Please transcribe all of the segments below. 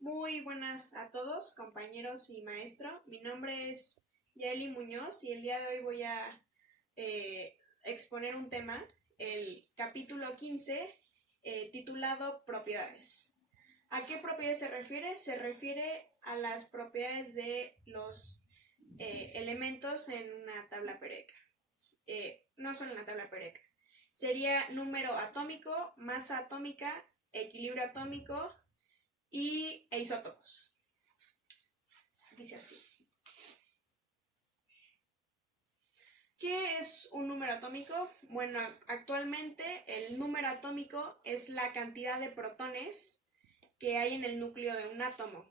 Muy buenas a todos, compañeros y maestro. Mi nombre es Yaeli Muñoz y el día de hoy voy a exponer un tema, el capítulo 15, titulado Propiedades. ¿A qué propiedades se refiere? Se refiere a las propiedades de los elementos en una tabla periódica. No solo en la tabla periódica. Sería número atómico, masa atómica, equilibrio atómico e isótopos. Dice así. ¿Qué es un número atómico? Bueno, actualmente el número atómico es la cantidad de protones que hay en el núcleo de un átomo.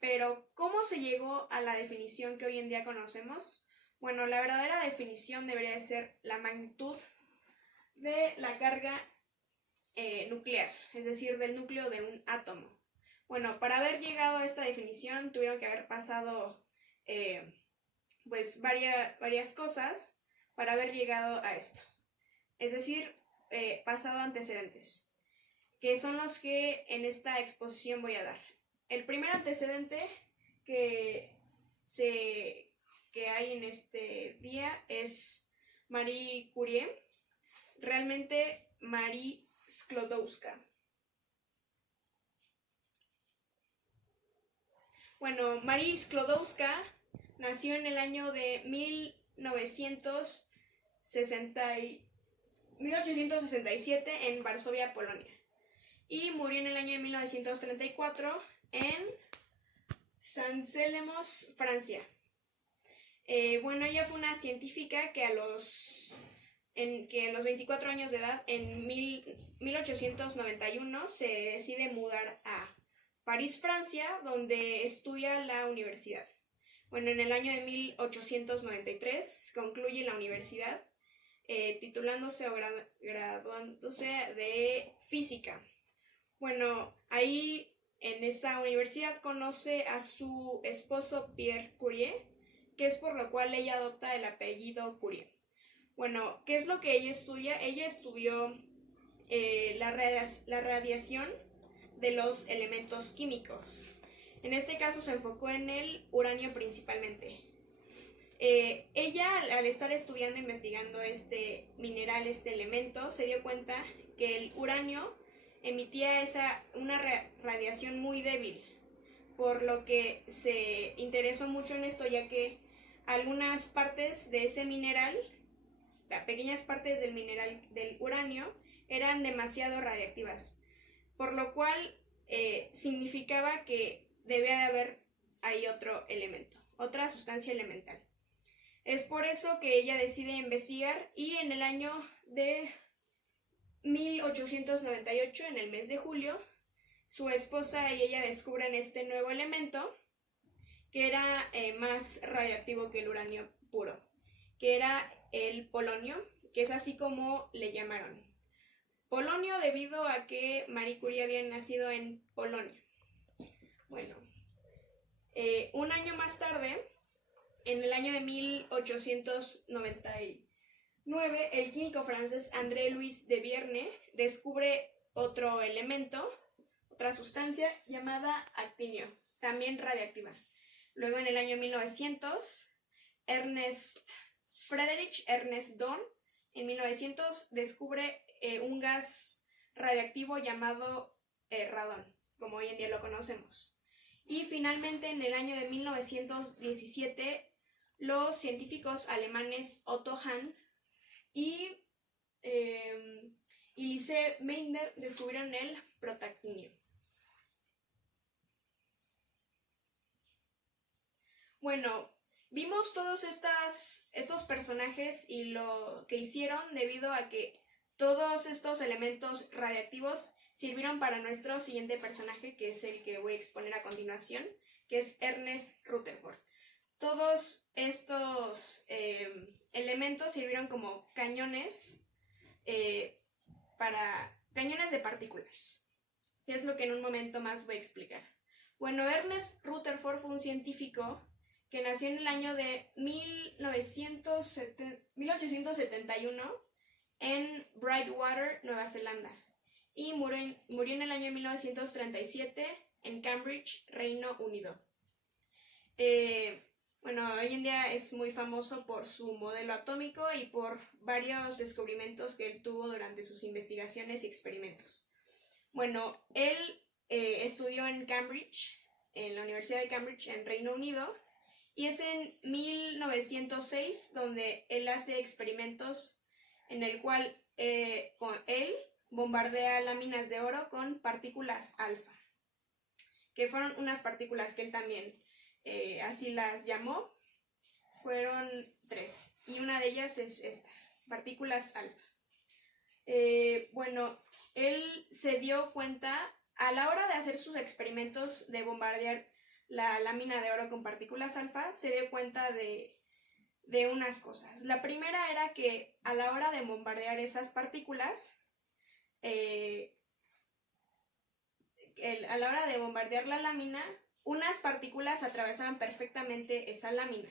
Pero, ¿cómo se llegó a la definición que hoy en día conocemos? Bueno, la verdadera definición debería de ser la magnitud de la carga nuclear, es decir, del núcleo de un átomo. Bueno, para haber llegado a esta definición tuvieron que haber pasado varias cosas para haber llegado a esto. Es decir, pasado antecedentes, que son los que en esta exposición voy a dar. El primer antecedente que hay en este día es Marie Curie, realmente Marie Sklodowska. Bueno, Marie Sklodowska nació en el año de 1867 en Varsovia, Polonia. Y murió en el año de 1934 en San Selemos, Francia. Ella fue una científica que a los 24 años de edad, en 1891, se decide mudar a París, Francia, donde estudia la universidad. Bueno, en el año de 1893 concluye la universidad, titulándose o graduándose de física. Bueno, ahí en esa universidad conoce a su esposo Pierre Curie, que es por lo cual ella adopta el apellido Curie. Bueno, ¿qué es lo que ella estudia? Ella estudió la radiación de los elementos químicos. En este caso se enfocó en el uranio principalmente. Ella, al estar estudiando e investigando este mineral, este elemento, se dio cuenta que el uranio emitía una radiación muy débil, por lo que se interesó mucho en esto, ya que algunas partes de ese mineral, las pequeñas partes del mineral del uranio, eran demasiado radiactivas, por lo cual significaba que debía de haber ahí otro elemento, otra sustancia elemental. Es por eso que ella decide investigar y en el año de 1898, en el mes de julio, su esposa y ella descubren este nuevo elemento que era más radioactivo que el uranio puro, que era el polonio, que es así como le llamaron. Polonio debido a que Marie Curie había nacido en Polonia. Bueno, un año más tarde, en el año de 1899, el químico francés André-Louis Debierne descubre otro elemento, otra sustancia llamada actinio, también radiactiva. Luego, en el año 1900, Friedrich Ernest Dohn, en 1900, descubre un gas radiactivo llamado radón, como hoy en día lo conocemos. Y finalmente, en el año de 1917, los científicos alemanes Otto Hahn y Elise Meitner descubrieron el protactinio. Bueno, vimos todos estos personajes y lo que hicieron debido a que todos estos elementos radiactivos sirvieron para nuestro siguiente personaje, que es el que voy a exponer a continuación, que es Ernest Rutherford. Todos estos elementos sirvieron como cañones cañones de partículas, que es lo que en un momento más voy a explicar. Bueno, Ernest Rutherford fue un científico que nació en el año de 1871 en Brightwater, Nueva Zelanda, y murió en el año de 1937 en Cambridge, Reino Unido. Bueno, hoy en día es muy famoso por su modelo atómico y por varios descubrimientos que él tuvo durante sus investigaciones y experimentos. Bueno, él estudió en Cambridge, en la Universidad de Cambridge, en Reino Unido, y es en 1906 donde él hace experimentos en el cual él bombardea láminas de oro con partículas alfa, que fueron unas partículas que él también así las llamó. Fueron 3 y una de ellas es esta, partículas alfa. Bueno, él se dio cuenta a la hora de hacer sus experimentos de bombardear la lámina de oro con partículas alfa, se dio cuenta de unas cosas. La primera era que a la hora de bombardear esas partículas, a la hora de bombardear la lámina, unas partículas atravesaban perfectamente esa lámina.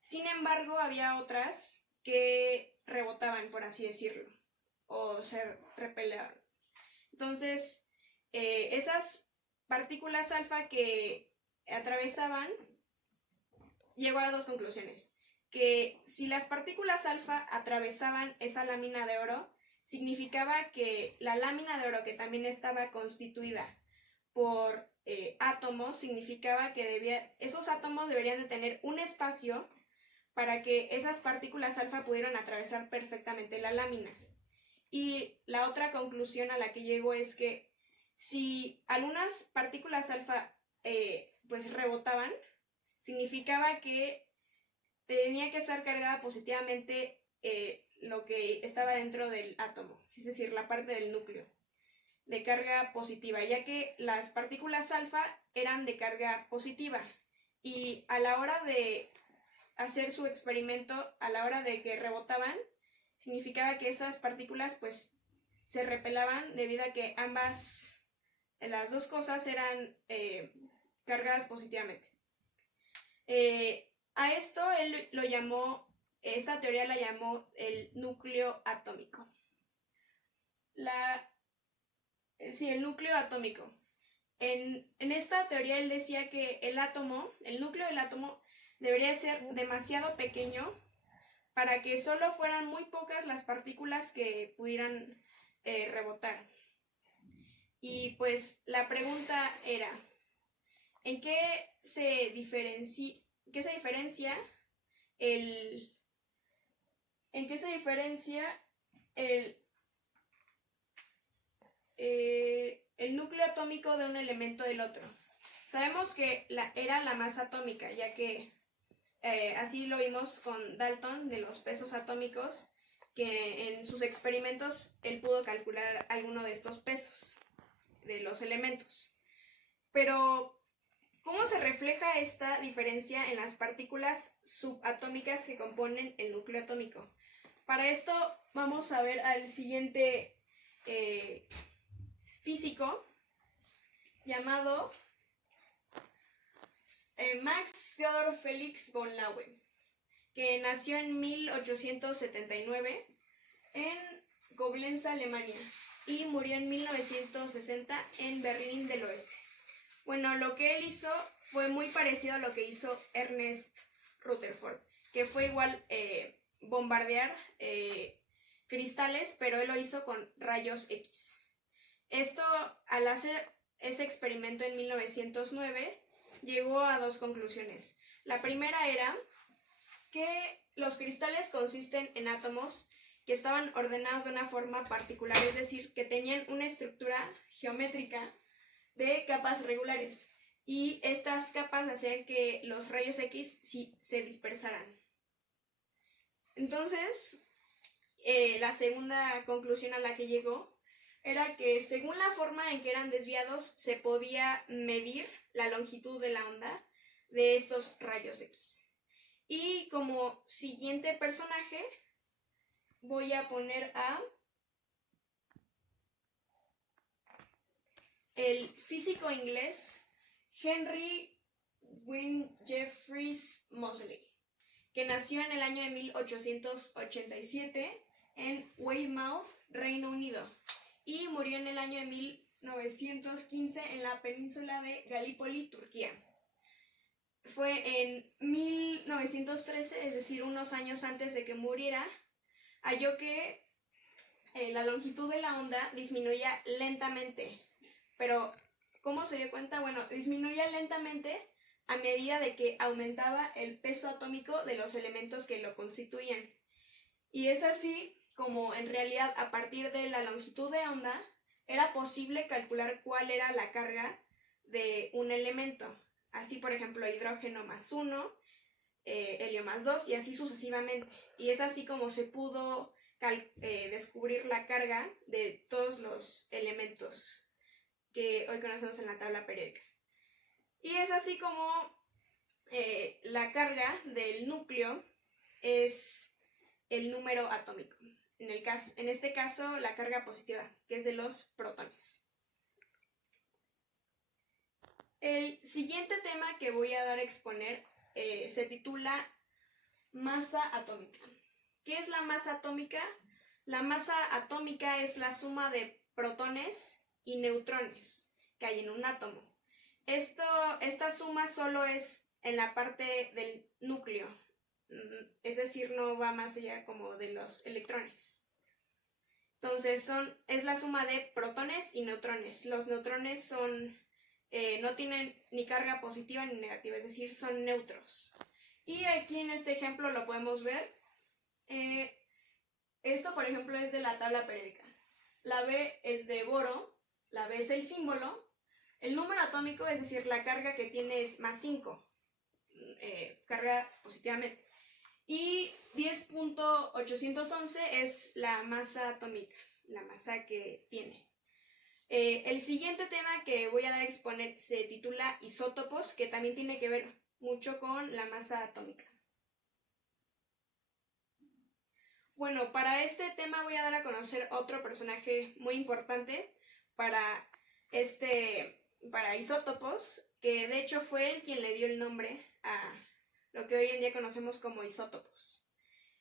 Sin embargo, había otras que rebotaban, por así decirlo, o se repelaban. Entonces, esas partículas alfa que atravesaban, llegó a 2 conclusiones. Que si las partículas alfa atravesaban esa lámina de oro, significaba que la lámina de oro, que también estaba constituida por átomos, significaba que esos átomos deberían de tener un espacio para que esas partículas alfa pudieran atravesar perfectamente la lámina. Y la otra conclusión a la que llego es que si algunas partículas alfa pues rebotaban, significaba que tenía que estar cargada positivamente lo que estaba dentro del átomo, es decir, la parte del núcleo, de carga positiva, ya que las partículas alfa eran de carga positiva y a la hora de hacer su experimento, a la hora de que rebotaban, significaba que esas partículas pues se repelaban debido a que las dos cosas eran cargadas positivamente. A esto él esa teoría la llamó el núcleo atómico. El núcleo atómico. En esta teoría él decía que el núcleo del átomo debería ser demasiado pequeño para que solo fueran muy pocas las partículas que pudieran rebotar. Y pues la pregunta era, ¿en qué se diferencia el núcleo atómico de un elemento del otro? Sabemos que era la masa atómica, ya que así lo vimos con Dalton de los pesos atómicos, que en sus experimentos él pudo calcular alguno de estos pesos de los elementos. Pero ¿cómo se refleja esta diferencia en las partículas subatómicas que componen el núcleo atómico? Para esto vamos a ver al siguiente físico llamado Max Theodor Felix von Laue, que nació en 1879 en Koblenz, Alemania, y murió en 1960 en Berlín del Oeste. Bueno, lo que él hizo fue muy parecido a lo que hizo Ernest Rutherford, que fue igual bombardear cristales, pero él lo hizo con rayos X. Esto, al hacer ese experimento en 1909, llegó a 2 conclusiones. La primera era que los cristales consisten en átomos que estaban ordenados de una forma particular, es decir, que tenían una estructura geométrica de capas regulares, y estas capas hacían que los rayos X se dispersaran. Entonces, la segunda conclusión a la que llegó era que según la forma en que eran desviados se podía medir la longitud de la onda de estos rayos X. Y como siguiente personaje voy a poner a el físico inglés Henry Wynne Jeffreys Moseley, que nació en el año de 1887 en Weymouth, Reino Unido, y murió en el año de 1915 en la península de Galípoli, Turquía. Fue en 1913, es decir, unos años antes de que muriera, halló que la longitud de la onda disminuía lentamente. Pero, ¿cómo se dio cuenta? Bueno, disminuía lentamente a medida de que aumentaba el peso atómico de los elementos que lo constituían. Y es así como en realidad a partir de la longitud de onda era posible calcular cuál era la carga de un elemento. Así, por ejemplo, hidrógeno más 1, helio más 2 y así sucesivamente. Y es así como se pudo descubrir la carga de todos los elementos que hoy conocemos en la tabla periódica. Y es así como la carga del núcleo es el número atómico. En este caso, la carga positiva, que es de los protones. El siguiente tema que voy a dar a exponer se titula masa atómica. ¿Qué es la masa atómica? La masa atómica es la suma de protones y neutrones que hay en un átomo. Esta suma solo es en la parte del núcleo, es decir, no va más allá como de los electrones. Entonces es la suma de protones y neutrones. Los neutrones no tienen ni carga positiva ni negativa, es decir, son neutros. Y aquí en este ejemplo lo podemos ver. Esto, por ejemplo, es de la tabla periódica. La B es de boro, la B es el símbolo, el número atómico, es decir, la carga que tiene es más 5, carga positivamente. Y 10.811 es la masa atómica, la masa que tiene. El siguiente tema que voy a dar a exponer se titula isótopos, que también tiene que ver mucho con la masa atómica. Bueno, para este tema voy a dar a conocer otro personaje muy importante para isótopos, que de hecho fue él quien le dio el nombre a lo que hoy en día conocemos como isótopos.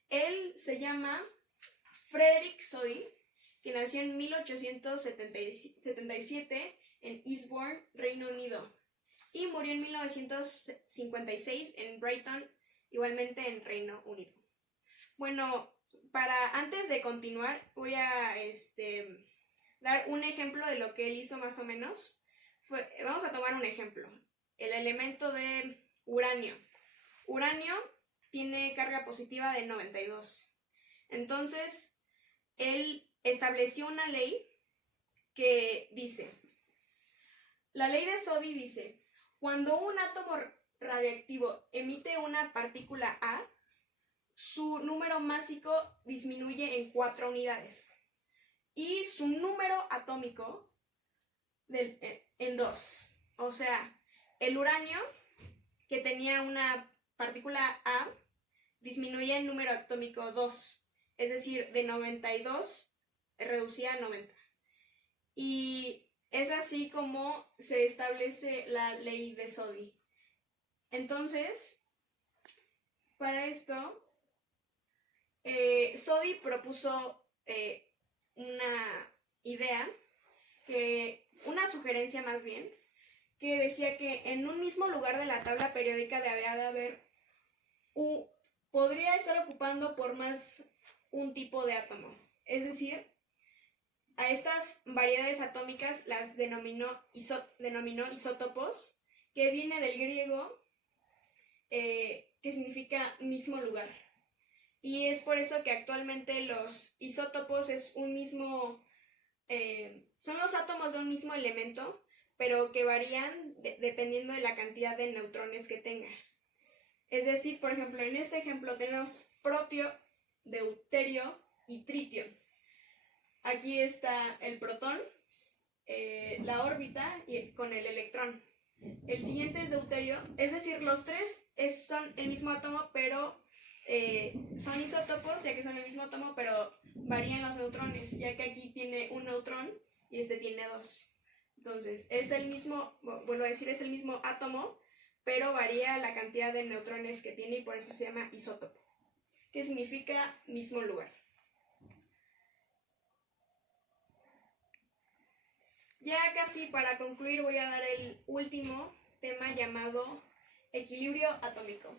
Él se llama Frederick Soddy, que nació en 1877 en Eastbourne, Reino Unido, y murió en 1956 en Brighton, igualmente en Reino Unido. Bueno, antes de continuar, voy a dar un ejemplo de lo que él hizo más o menos. Vamos a tomar un ejemplo. El elemento de uranio. Uranio tiene carga positiva de 92. Entonces, él estableció una ley que dice, la ley de Soddy dice, cuando un átomo radiactivo emite una partícula A, su número másico disminuye en 4 unidades y su número atómico en 2. O sea, el uranio, que tenía una partícula A, disminuye en número atómico 2, es decir, de 92 reducía a 90. Y es así como se establece la ley de Soddy. Entonces, para esto, Soddy propuso una idea, una sugerencia más bien, que decía que en un mismo lugar de la tabla periódica debía de haber podría estar ocupando por más un tipo de átomo. Es decir, a estas variedades atómicas las denominó isótopos, que viene del griego, que significa mismo lugar. Y es por eso que actualmente los isótopos son los átomos de un mismo elemento, pero que varían dependiendo de la cantidad de neutrones que tenga. Es decir, por ejemplo, en este ejemplo tenemos protio, deuterio y tritio. Aquí está el protón, la órbita con el electrón. El siguiente es deuterio, es decir, los tres son el mismo átomo, pero son isótopos, ya que son el mismo átomo, pero varían los neutrones, ya que aquí tiene un neutrón y este tiene 2. Entonces, es el mismo átomo, pero varía la cantidad de neutrones que tiene y por eso se llama isótopo, que significa mismo lugar. Ya casi para concluir voy a dar el último tema llamado equilibrio atómico.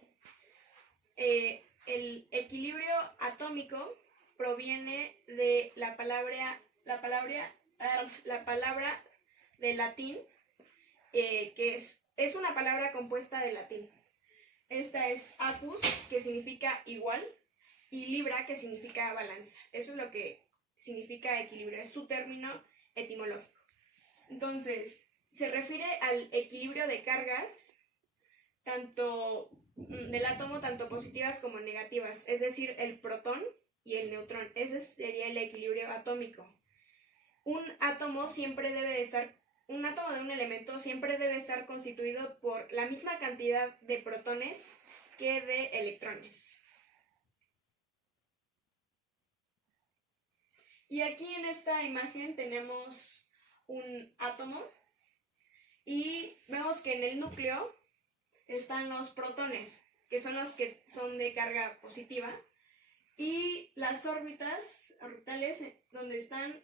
El equilibrio atómico proviene de la palabra de latín, que es una palabra compuesta de latín. Esta es apus, que significa igual, y libra, que significa balanza. Eso es lo que significa equilibrio, es su término etimológico. Entonces, se refiere al equilibrio de cargas, tanto del átomo, tanto positivas como negativas, es decir, el protón y el neutrón. Ese sería el equilibrio atómico. Un átomo de un elemento siempre debe estar constituido por la misma cantidad de protones que de electrones. Y aquí en esta imagen tenemos un átomo y vemos que en el núcleo están los protones, que son los que son de carga positiva, y las orbitales donde están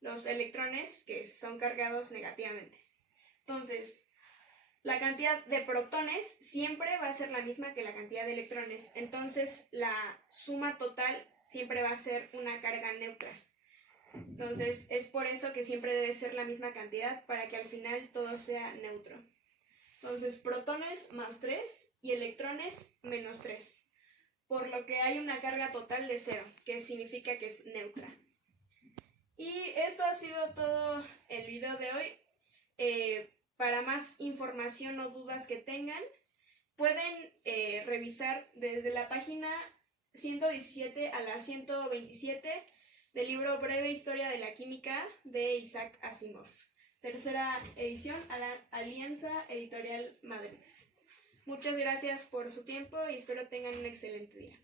los electrones, que son cargados negativamente. Entonces, la cantidad de protones siempre va a ser la misma que la cantidad de electrones. Entonces, la suma total siempre va a ser una carga neutra. Entonces, es por eso que siempre debe ser la misma cantidad para que al final todo sea neutro. Entonces, protones más 3 y electrones menos 3. Por lo que hay una carga total de 0, que significa que es neutra. Y esto ha sido todo el video de hoy. Para más información o dudas que tengan, pueden revisar desde la página 117 a la 127 del libro Breve Historia de la Química de Isaac Asimov. Tercera edición a la Alianza Editorial Madrid. Muchas gracias por su tiempo y espero tengan un excelente día.